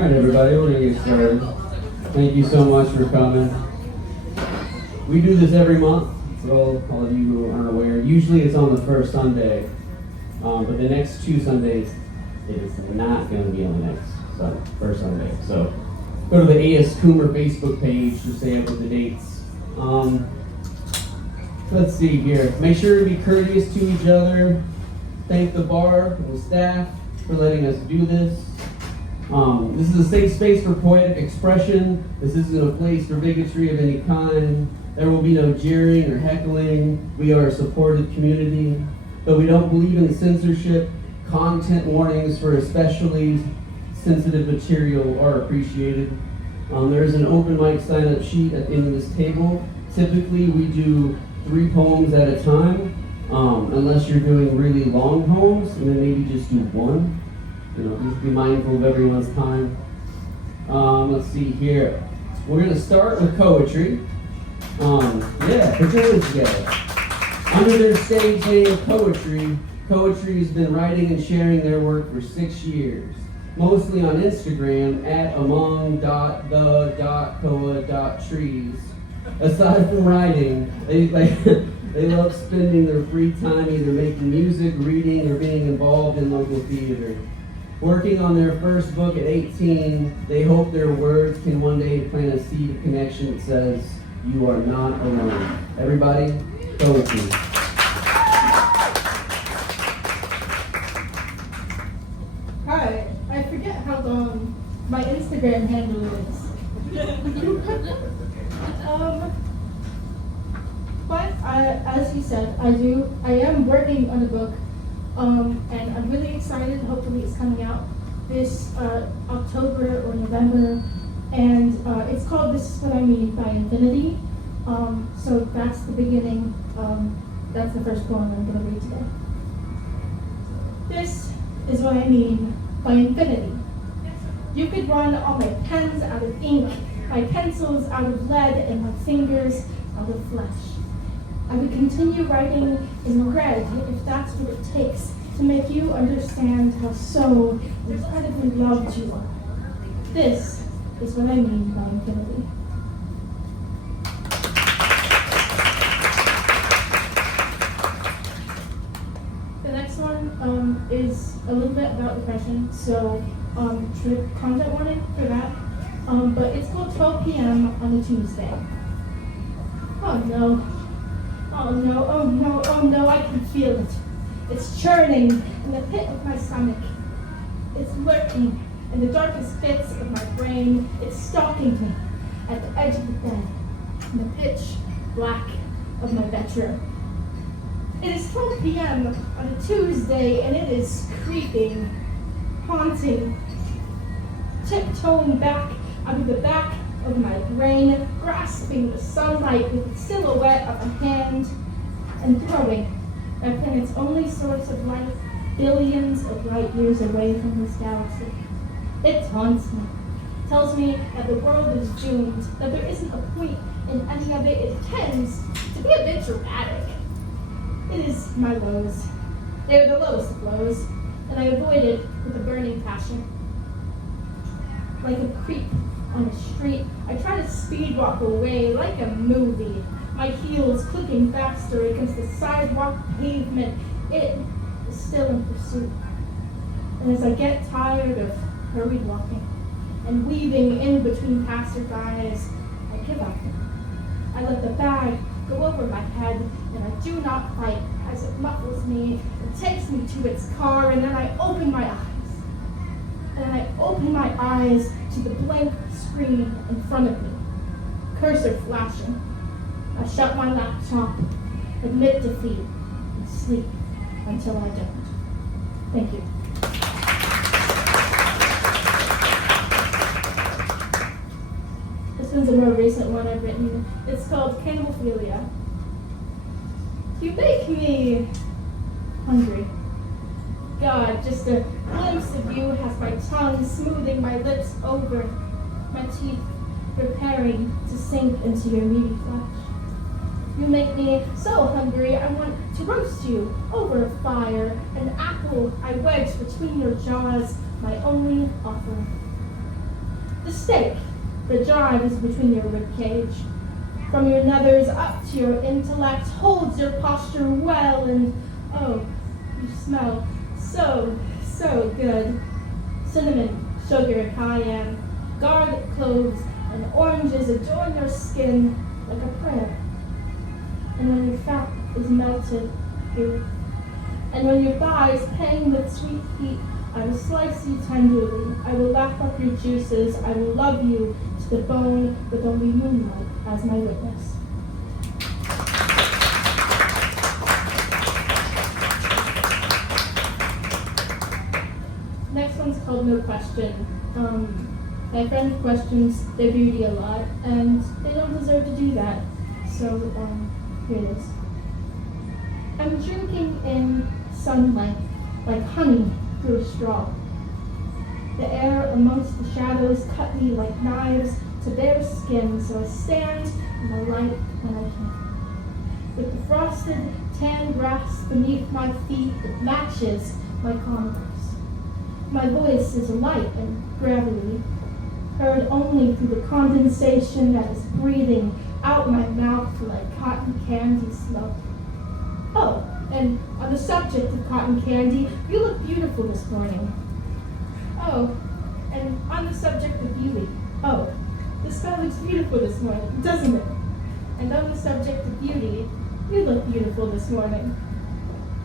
Alright everybody, we're going to get started. Thank you so much for coming. We do this every month, for all of you who aren't aware. Usually it's on the first Sunday, but the next 2 Sundays, it is not going to be on the first Sunday. So go to the AS Coomer Facebook page to stay up with the dates. Let's see here. Make sure to be courteous to each other. Thank the bar and the staff for letting us do this. This is a safe space for poetic expression. This isn't a place for bigotry of any kind. There will be no jeering or heckling. We are a supportive community, but we don't believe in censorship. Content warnings for especially sensitive material are appreciated. There's an open mic sign-up sheet at the end of this table. Typically, we do 3 poems at a time, unless you're doing really long poems, and then maybe just do 1. Just be mindful of everyone's time. Let's see here. We're going to start with Koetry. Put your hands together. Under their stage name Koetry, Koetry has been writing and sharing their work for 6 years, mostly on Instagram at among.the.koa.trees. Aside from writing, they love spending their free time either making music, reading, or being involved in local theater. Working on their first book at 18, they hope their words can one day plant a seed of connection that says, "You are not alone." Everybody, Koetry. Hi, I forget how long my Instagram handle is. But as you said, I am working on a book, and I'm really excited. Hopefully it's coming out this October or November, and it's called "This Is What I Mean" by Infinity. So that's the beginning. That's the first poem I'm going to read today. This is what I mean by infinity. You could run all my pens out of ink, my pencils out of lead, and my fingers out of flesh. I would continue writing in red if that's what it takes to make you understand how so incredibly loved you are. This is what I mean by infinity. The next one is a little bit about depression, so content warning for that. But it's called 12 p.m. on a Tuesday. Oh no. Oh no, oh no, oh no, I can feel it. It's churning in the pit of my stomach. It's lurking in the darkest bits of my brain. It's stalking me at the edge of the bed, in the pitch black of my bedroom. It is 12 p.m. on a Tuesday, and it is creeping, haunting, tiptoeing back out of the back of my brain, grasping the sunlight with the silhouette of a hand, and throwing my planet's only source of light billions of light years away from this galaxy. It taunts me, tells me that the world is doomed, that there isn't a point in any of it. It tends to be a bit dramatic. It is my lows. They are the lowest of lows, and I avoid it with a burning passion. Like a creep on the street, I try to speed walk away like a movie, my heels clicking faster against the sidewalk pavement. It is still in pursuit. And as I get tired of hurried walking and weaving in between passersby, I give up. I let the bag go over my head, and I do not fight as it muffles me and takes me to its car, and then I open my eyes. And I open my eyes to the blank screen in front of me, cursor flashing. I shut my laptop, admit defeat, and sleep until I don't. Thank you. This one's a more recent one I've written. It's called Cannibophilia. You make me hungry. God, just a glimpse of you has my tongue smoothing my lips over, my teeth preparing to sink into your meaty flesh. You make me so hungry, I want to roast you over a fire, an apple I wedge between your jaws, my only offer. The stake, the drive is between your rib cage. From your nethers up to your intellect holds your posture well, and oh, you smell so, so good. Cinnamon, sugar, cayenne, garlic cloves, and oranges adorn your skin like a prayer. And when your fat is melted, here, and when your thighs hang with sweet heat, I will slice you tenderly. I will lap up your juices. I will love you to the bone with only moonlight as my witness. Next one's called No Question. My friend questions their beauty a lot, and they don't deserve to do that. So, here it is. I'm drinking in sunlight, like honey through a straw. The air amongst the shadows cut me like knives to bare skin, so I stand in the light when I can. With the frosted tan grass beneath my feet, it matches my converse. My voice is light and gravelly, heard only through the condensation that is breathing out my mouth like cotton candy smoke. Oh, and on the subject of cotton candy, you look beautiful this morning. Oh, and on the subject of beauty, oh, the sky looks beautiful this morning, doesn't it? And on the subject of beauty, you look beautiful this morning.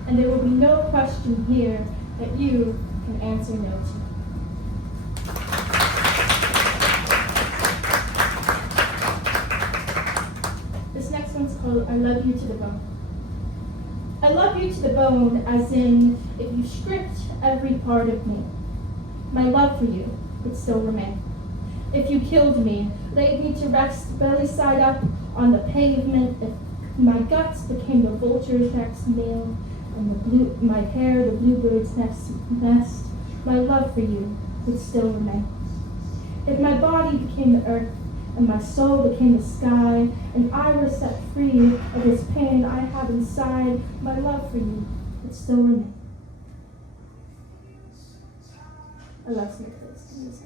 And there will be no question here that you can answer no to. This next one's called I Love You to the Bone. I love you to the bone, as in, if you stripped every part of me, my love for you would still remain. If you killed me, laid me to rest belly side up on the pavement, if my guts became the vulture's next meal, and my hair the bluebird's next nest, my love for you would still remain. If my body became the earth, and my soul became the sky, and I were set free of this pain I have inside, my love for you would still remain. I love some of this.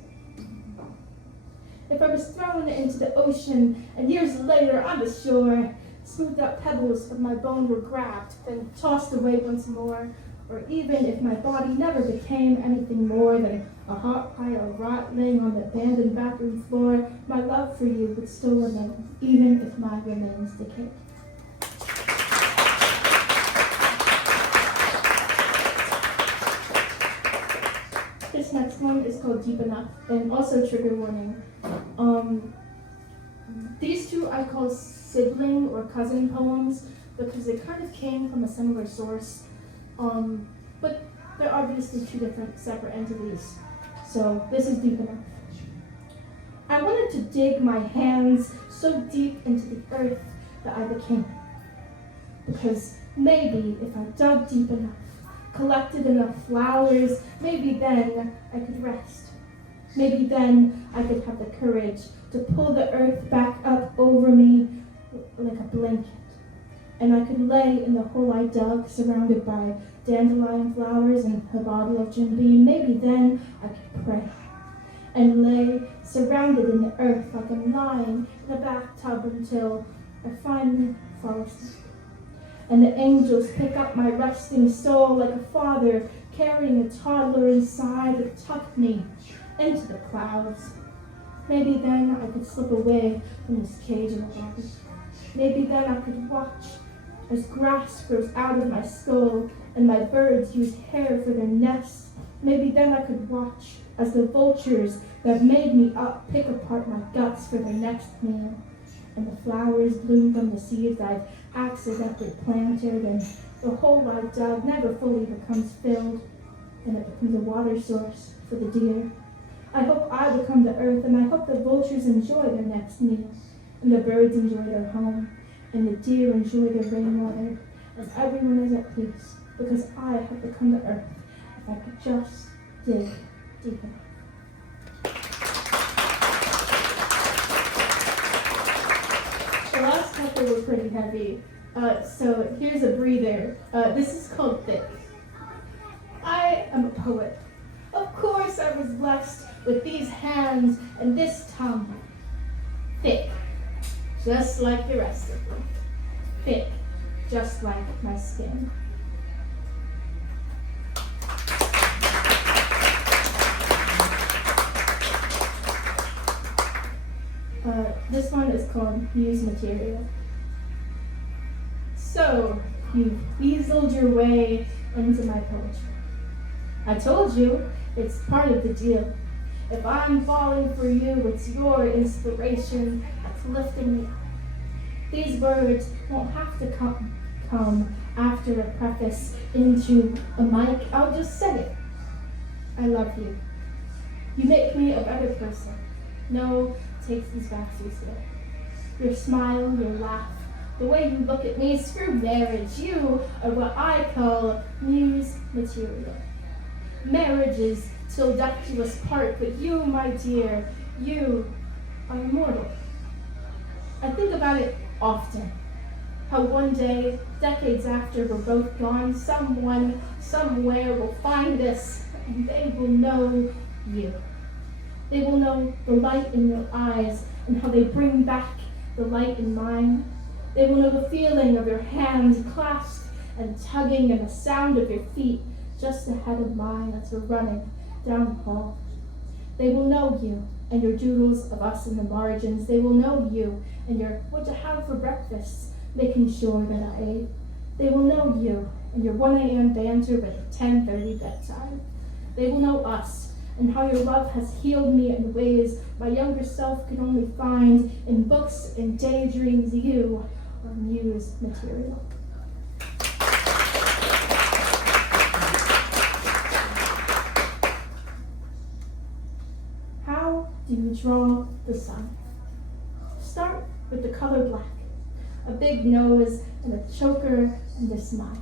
If I was thrown into the ocean, and years later on the shore, smoothed out pebbles of my bone were grabbed, then tossed away once more, or even if my body never became anything more than a hot pile of rot laying on the abandoned bathroom floor, my love for you would still remain, even if my remains decayed. This next one is called Deep Enough, and also trigger warning. These two I call sibling or cousin poems because they kind of came from a similar source. But they're obviously two different separate entities. So this is Deep Enough. I wanted to dig my hands so deep into the earth that I became. Because maybe if I dug deep enough, collected enough flowers, maybe then I could rest. Maybe then I could have the courage to pull the earth back up over me like a blanket. And I could lay in the hole I dug, surrounded by dandelion flowers and a bottle of Jim Beam. Maybe then I could pray and lay surrounded in the earth like I'm lying in a bathtub until I finally fall asleep. And the angels pick up my resting soul like a father carrying a toddler inside and tuck me into the clouds. Maybe then I could slip away from this cage in the water. Maybe then I could watch as grass grows out of my skull and my birds use hair for their nests. Maybe then I could watch as the vultures that made me up pick apart my guts for their next meal. And the flowers bloom from the seeds I've accidentally planted, and the hole I dug never fully becomes filled, and it becomes a water source for the deer. I hope I become the earth, and I hope the vultures enjoy their next meal, and the birds enjoy their home, and the deer enjoy their rainwater, and everyone is at peace, because I have become the earth, if I could just dig deep enough. The last couple were pretty heavy, so here's a breather. This is called Thick. I am a poet. Of course I was blessed with these hands and this tongue. Thick, just like the rest of me. Thick, just like my skin. This one is called Muse Material. So, you've weaseled your way into my poetry. I told you, it's part of the deal. If I'm falling for you, it's your inspiration that's lifting me up. These words won't have to come after a preface into a mic. I'll just say it. I love you. You make me a better person. No takes these values there. Your smile, your laugh, the way you look at me, screw marriage. You are what I call muse material. Marriage is till death do us part, but you, my dear, you are immortal. I think about it often, how one day, decades after we're both gone, someone, somewhere will find us, and they will know you. They will know the light in your eyes and how they bring back the light in mine. They will know the feeling of your hands clasped and tugging and the sound of your feet just ahead of mine as we're running down the hall. They will know you and your doodles of us in the margins. They will know you and your what to have for breakfast, making sure that I ate. They will know you and your 1 a.m. banter with 10:30 bedtime. They will know us and how your love has healed me in ways my younger self could only find in books and daydreams. You are muse material. How do you draw the sun? Start with the color black, a big nose and a choker and a smile.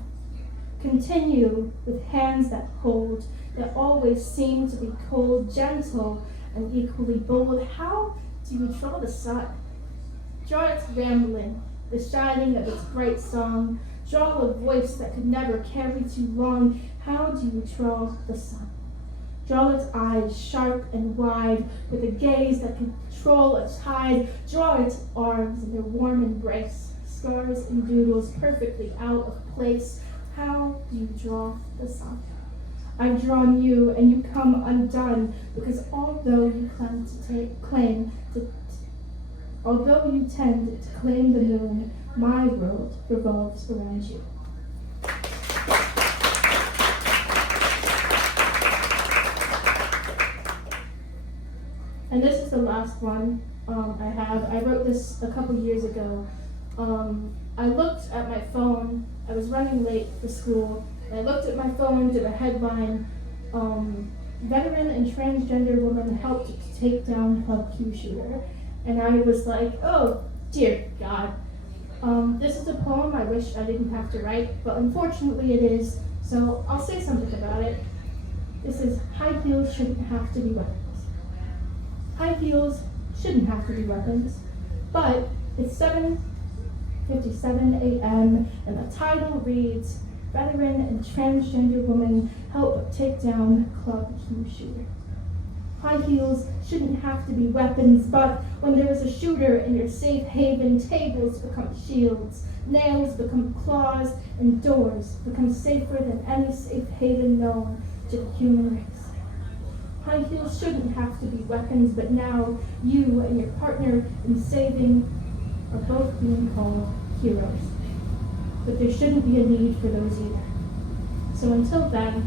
Continue with hands that hold, that always seem to be cold, gentle, and equally bold. How do you draw the sun? Draw its rambling, the shining of its bright song. Draw a voice that could never carry too long. How do you draw the sun? Draw its eyes sharp and wide, with a gaze that can control a tide. Draw its arms in their warm embrace, scars and doodles perfectly out of place. How do you draw the sun? I've drawn you, and you come undone, because although you tend to claim the moon, my world revolves around you. And this is the last one I have. I wrote this a couple years ago. I looked at my phone. I was running late for school. And I looked at my phone to the headline, veteran and transgender woman helped to take down Club Q shooter. And I was like, oh, dear God. This is a poem I wish I didn't have to write, but unfortunately it is, so I'll say something about it. This is, high heels shouldn't have to be weapons. High heels shouldn't have to be weapons, but it's 7:57 a.m. and the title reads, Veteran and Transgender Woman Help Take Down Club Q Shooter. High heels shouldn't have to be weapons, but when there is a shooter in your safe haven, tables become shields, nails become claws, and doors become safer than any safe haven known to the human race. High heels shouldn't have to be weapons, but now you and your partner in saving are both being called heroes. But there shouldn't be a need for those either. So until then,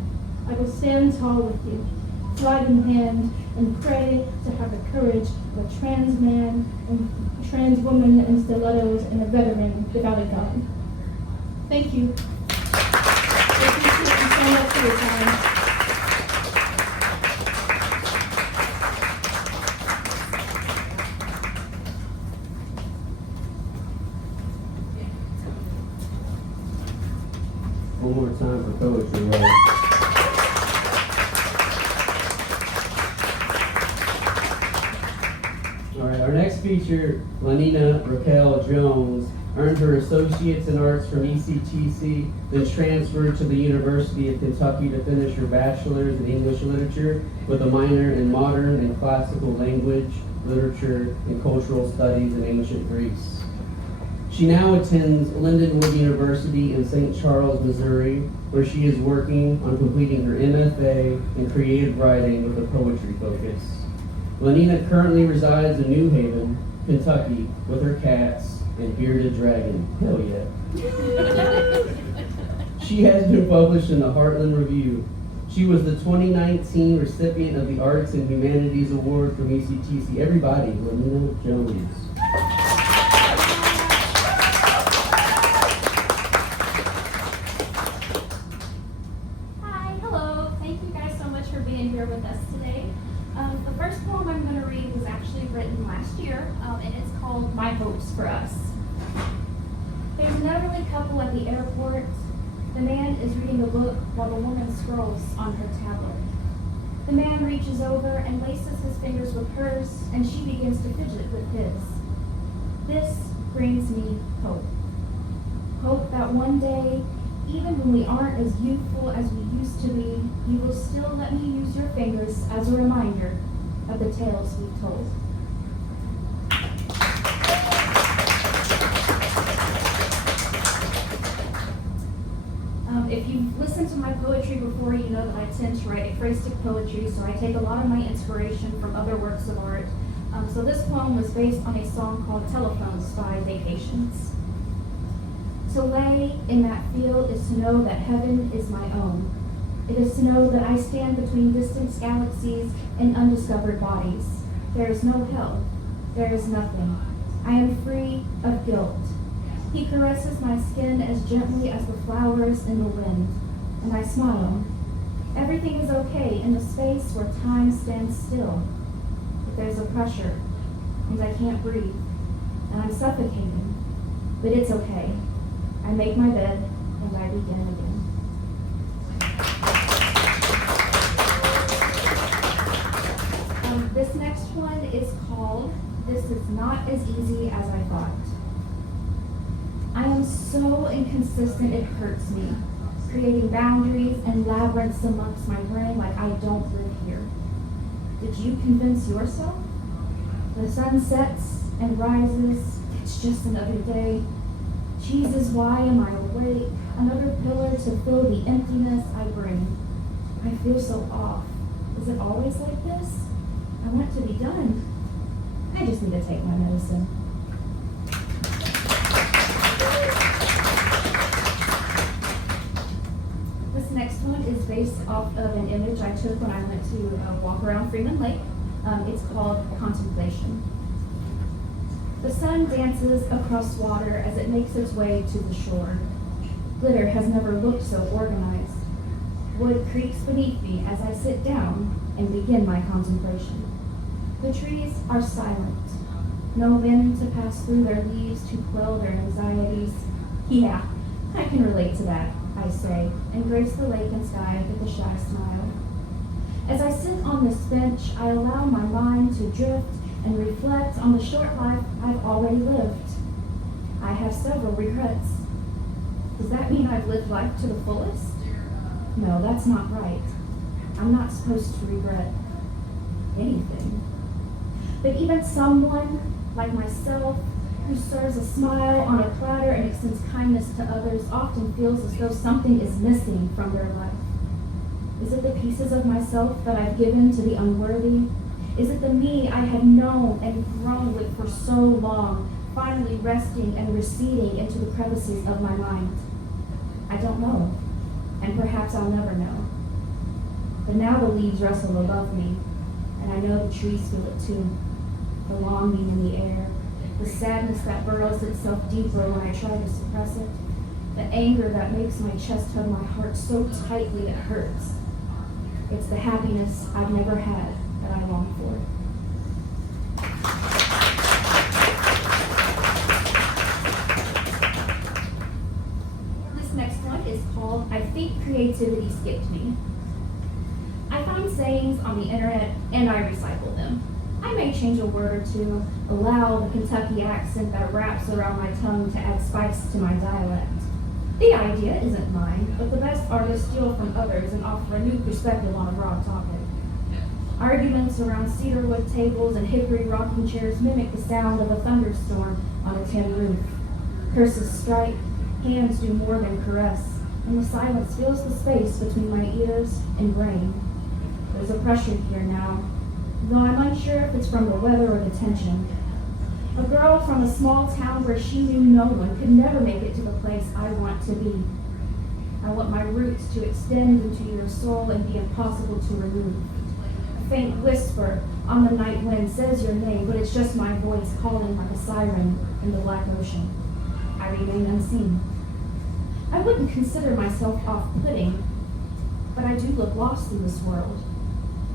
I will stand tall with you, flag in hand, and pray to have the courage of a trans man and trans woman in stilettos and a veteran without a gun. Thank you. I appreciate you so much for your time. One more time for poetry, right? All right, our next next feature, LaNina Raquel Jones, earned her Associates in Arts from ECTC, then transferred to the University of Kentucky to finish her Bachelor's in English Literature with a minor in Modern and Classical Language, Literature, and Cultural Studies in Ancient Greece. She now attends Lindenwood University in St. Charles, Missouri, where she is working on completing her MFA in creative writing with a poetry focus. LaNina currently resides in New Haven, Kentucky, with her cats and bearded dragon. Hell yeah. She has been published in the Heartland Review. She was the 2019 recipient of the Arts and Humanities Award from ECTC. Everybody, LaNina Jones. Hi, hello. Thank you guys so much for being here with us today. The first poem I'm going to read was actually written last year, and it's called My Hopes for Us. There's an elderly couple at the airport. The man is reading a book while the woman scrolls on her tablet. The man reaches over and laces his fingers with hers, and she begins to fidget with his. This brings me hope. Hope that one day, even when we aren't as youthful as we used to be, you will still let me use your fingers as a reminder of the tales we've told. If you've listened to my poetry before, you know that I tend to write acrostic poetry, so I take a lot of my inspiration from other works of art. So this poem was based on a song called Telephones by Vacations. To lay in that field is to know that heaven is my own. It is to know that I stand between distant galaxies and undiscovered bodies. There is no hell. There is nothing. I am free of guilt. He caresses my skin as gently as the flowers in the wind, and I smile. Everything is okay in the space where time stands still. But there's a pressure, and I can't breathe, and I'm suffocating. But it's okay. I make my bed, and I begin again. This next one is called This Is Not As Easy As I Thought. I am so inconsistent it hurts me, creating boundaries and labyrinths amongst my brain like I don't live here. Did you convince yourself? The sun sets and rises, it's just another day. Jesus, why am I awake? Another pillar to fill the emptiness I bring. I feel so off. Is it always like this? I want to be done. I just need to take my medicine. This next one is based off of an image I took when I went to walk around Freeman Lake. It's called Contemplation. The sun dances across water as it makes its way to the shore. Glitter has never looked so organized. Wood creaks beneath me as I sit down and begin my contemplation. The trees are silent. No wind to pass through their leaves to quell their anxieties. Yeah, I can relate to that, I say, and grace the lake and sky with a shy smile. As I sit on this bench, I allow my mind to drift and reflect on the short life I've already lived. I have several regrets. Does that mean I've lived life to the fullest? No, that's not right. I'm not supposed to regret anything. But even someone like myself who serves a smile on a platter and extends kindness to others often feels as though something is missing from their life. Is it the pieces of myself that I've given to the unworthy? Is it the me I had known and grown with for so long, finally resting and receding into the crevices of my mind? I don't know, and perhaps I'll never know. But now the leaves rustle above me, and I know the trees feel it too. The longing in the air, the sadness that burrows itself deeper when I try to suppress it, the anger that makes my chest hug my heart so tightly it hurts. It's the happiness I've never had that I long for. This next one is called I Think Creativity Skipped Me. I find sayings on the internet and I recycle them. I may change a word or two, allow the Kentucky accent that wraps around my tongue to add spice to my dialect. The idea isn't mine, but the best artists steal from others and offer a new perspective on a broad topic. Arguments around cedarwood tables and hickory rocking chairs mimic the sound of a thunderstorm on a tin roof. Curses strike, hands do more than caress, and the silence fills the space between my ears and brain. There's a pressure here now, though I'm unsure if it's from the weather or the tension. A girl from a small town where she knew no one could never make it to the place I want to be. I want my roots to extend into your soul and be impossible to remove. A faint whisper on the night wind says your name, but it's just my voice calling like a siren in the black ocean. I remain unseen. I wouldn't consider myself off-putting, but I do look lost in this world.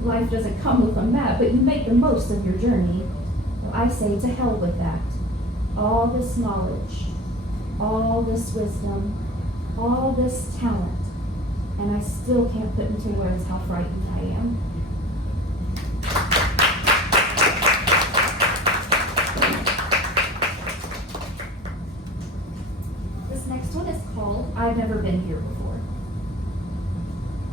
Life doesn't come with a map, but you make the most of your journey. Well, I say to hell with that. All this knowledge, all this wisdom, all this talent, and I still can't put into words how frightened I am. This next one is called I've Never Been Here Before.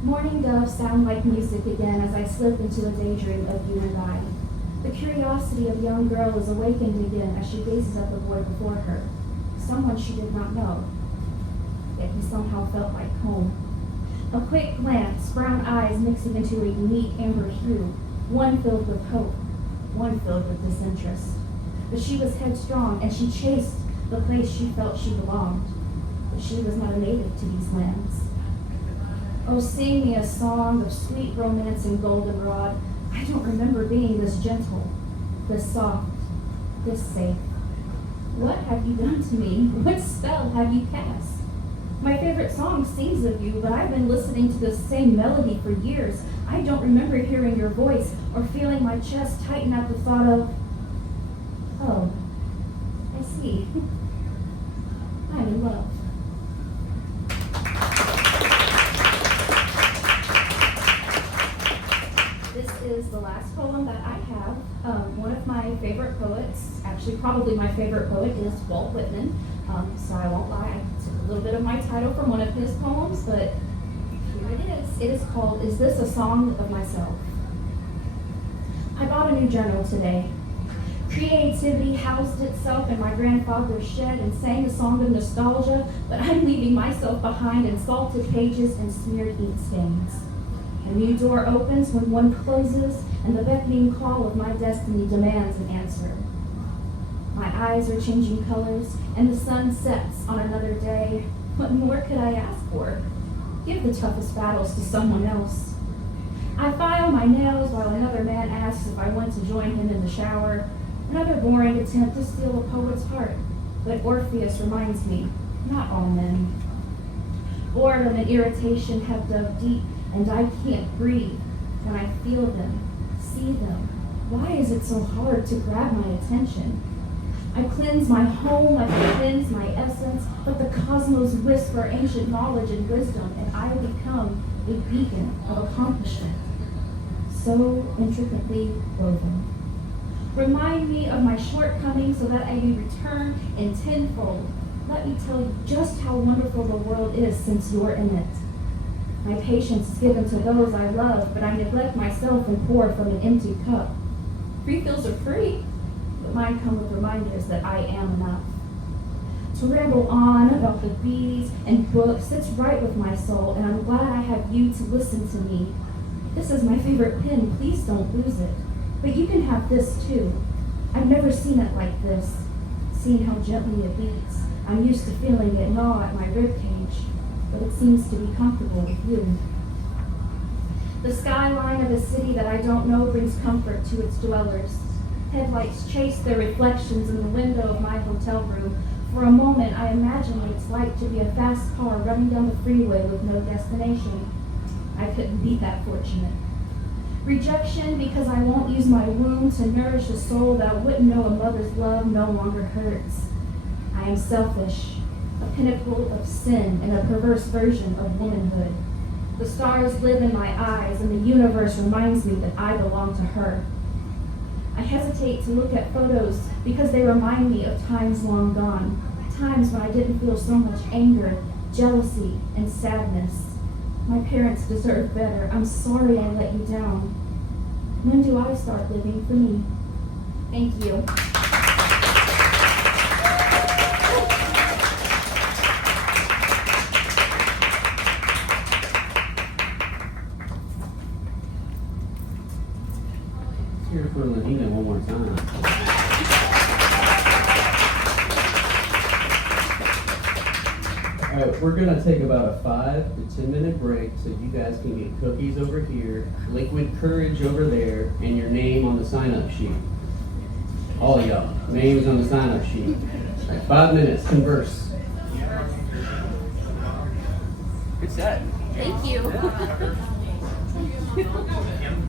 Morning doves sound like music again as I slip into a daydream of you and I. The curiosity of a young girl is awakened again as she gazes at the boy before her, someone she did not know, yet he somehow felt like home. A quick glance, brown eyes mixing into a unique amber hue, one filled with hope, one filled with disinterest. But she was headstrong, and she chased the place she felt she belonged, but she was not a native to these lands. Oh, sing me a song of sweet romance and goldenrod. I don't remember being this gentle, this soft, this safe. What have you done to me? What spell have you cast? My favorite song sings of you, but I've been listening to the same melody for years. I don't remember hearing your voice or feeling my chest tighten at the thought of, oh, I see. I'm in love. This is the last poem that I have. One of my favorite poets, actually probably my favorite poet, is Walt Whitman. So I won't lie, I took a little bit of my title from one of his poems, but here it is. It is called, Is This a Song of Myself? I bought a new journal today. Creativity housed itself in my grandfather's shed and sang a song of nostalgia, but I'm leaving myself behind in salted pages and smeared ink stains. A new door opens when one closes, and the beckoning call of my destiny demands an answer. My eyes are changing colors, and the sun sets on another day. What more could I ask for? Give the toughest battles to someone else. I file my nails while another man asks if I want to join him in the shower. Another boring attempt to steal a poet's heart, but Orpheus reminds me, not all men. Boredom and irritation have dug deep, and I can't breathe when I feel them, see them. Why is it so hard to grab my attention? I cleanse my home, I cleanse my essence, but the cosmos whisper ancient knowledge and wisdom, and I become a beacon of accomplishment, so intricately woven. Remind me of my shortcomings so that I may return in tenfold. Let me tell you just how wonderful the world is since you're in it. My patience is given to those I love, but I neglect myself and pour from an empty cup. Refills are free, but mine come with reminders that I am enough. To ramble on about the bees and books sits right with my soul, and I'm glad I have you to listen to me. This is my favorite pen, please don't lose it. But you can have this too. I've never seen it like this, seen how gently it beats. I'm used to feeling it gnaw at my ribcage, but it seems to be comfortable with you. The skyline of a city that I don't know brings comfort to its dwellers. Headlights chase their reflections in the window of my hotel room. For a moment, I imagine what it's like to be a fast car running down the freeway with no destination. I couldn't be that fortunate. Rejection because I won't use my womb to nourish a soul that wouldn't know a mother's love no longer hurts. I am selfish, a pinnacle of sin and a perverse version of womanhood. The stars live in my eyes, and the universe reminds me that I belong to her. I hesitate to look at photos because they remind me of times long gone, times when I didn't feel so much anger, jealousy, and sadness. My parents deserve better. I'm sorry I let you down. When do I start living for me? Thank you. Here for LaNina one more time. All right, we're gonna take about a 5 to 10 minute break so you guys can get cookies over here, liquid courage over there, and your name on the sign-up sheet. All of y'all, names on the sign-up sheet. All right, 5 minutes, converse. Good set. Thank you.